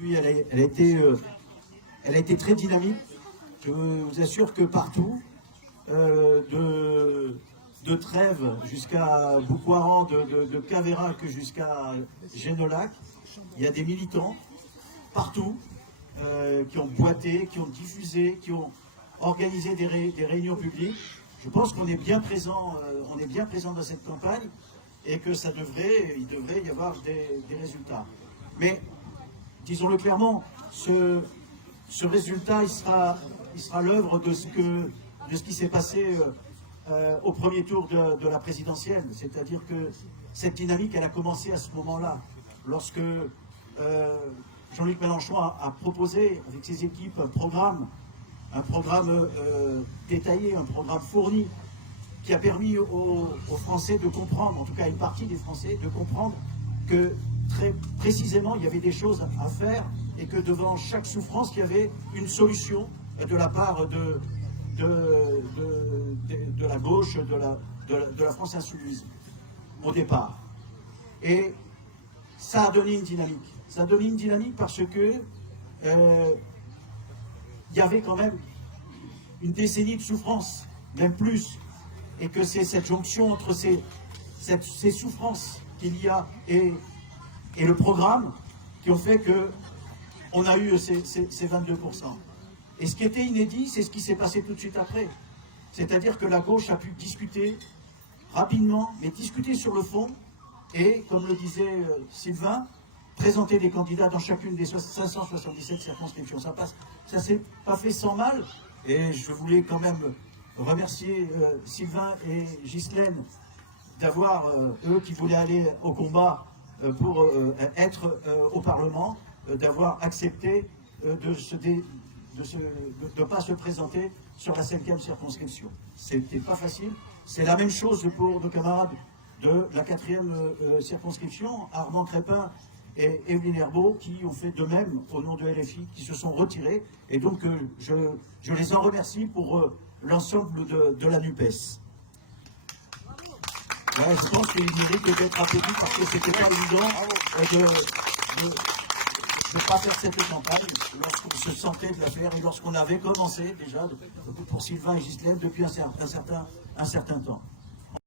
Elle a été très dynamique. Je vous assure que partout, de Trèves jusqu'à Boucoiran, de Caveyrac jusqu'à Génolac, il y a des militants partout qui ont boité, qui ont diffusé, qui ont organisé des réunions publiques. Je pense qu'on est bien présent, dans cette campagne et que il devrait y avoir des résultats. Mais disons-le clairement, ce résultat, il sera l'œuvre de ce qui s'est passé au premier tour de la présidentielle. C'est-à-dire que cette dynamique, elle a commencé à ce moment-là, lorsque Jean-Luc Mélenchon a proposé avec ses équipes un programme détaillé, un programme fourni, qui a permis aux Français de comprendre, en tout cas à une partie des Français, de comprendre que très précisément il y avait des choses à faire et que devant chaque souffrance il y avait une solution de la part de la gauche, de la France insoumise au départ. Et ça a donné une dynamique. Ça a donné une dynamique parce que il y avait quand même une décennie de souffrance, même plus, et que c'est cette jonction entre ces souffrances qu'il y a et le programme qui ont fait qu'on a eu ces 22%. Et ce qui était inédit, c'est ce qui s'est passé tout de suite après. C'est-à-dire que la gauche a pu discuter rapidement, mais discuter sur le fond, et, comme le disait Sylvain, présenter des candidats dans chacune des 577 circonscriptions. Ça s'est pas fait sans mal, et je voulais quand même remercier Sylvain et Ghislaine d'avoir, eux qui voulaient aller au combat pour être au Parlement, d'avoir accepté de ne pas se présenter sur la 5e circonscription. C'était pas facile. C'est la même chose pour nos camarades de la 4e circonscription, Armand Crépin et Evelyne Herbeau, qui ont fait de même au nom de LFI, qui se sont retirés. Et donc, je les en remercie pour l'ensemble de la NUPES. Ouais, je pense qu'il mérite d'être applaudi parce que c'était pas évident de ne pas faire cette campagne lorsqu'on se sentait de la faire et lorsqu'on avait commencé déjà, pour Sylvain et Ghislaine, depuis un certain temps.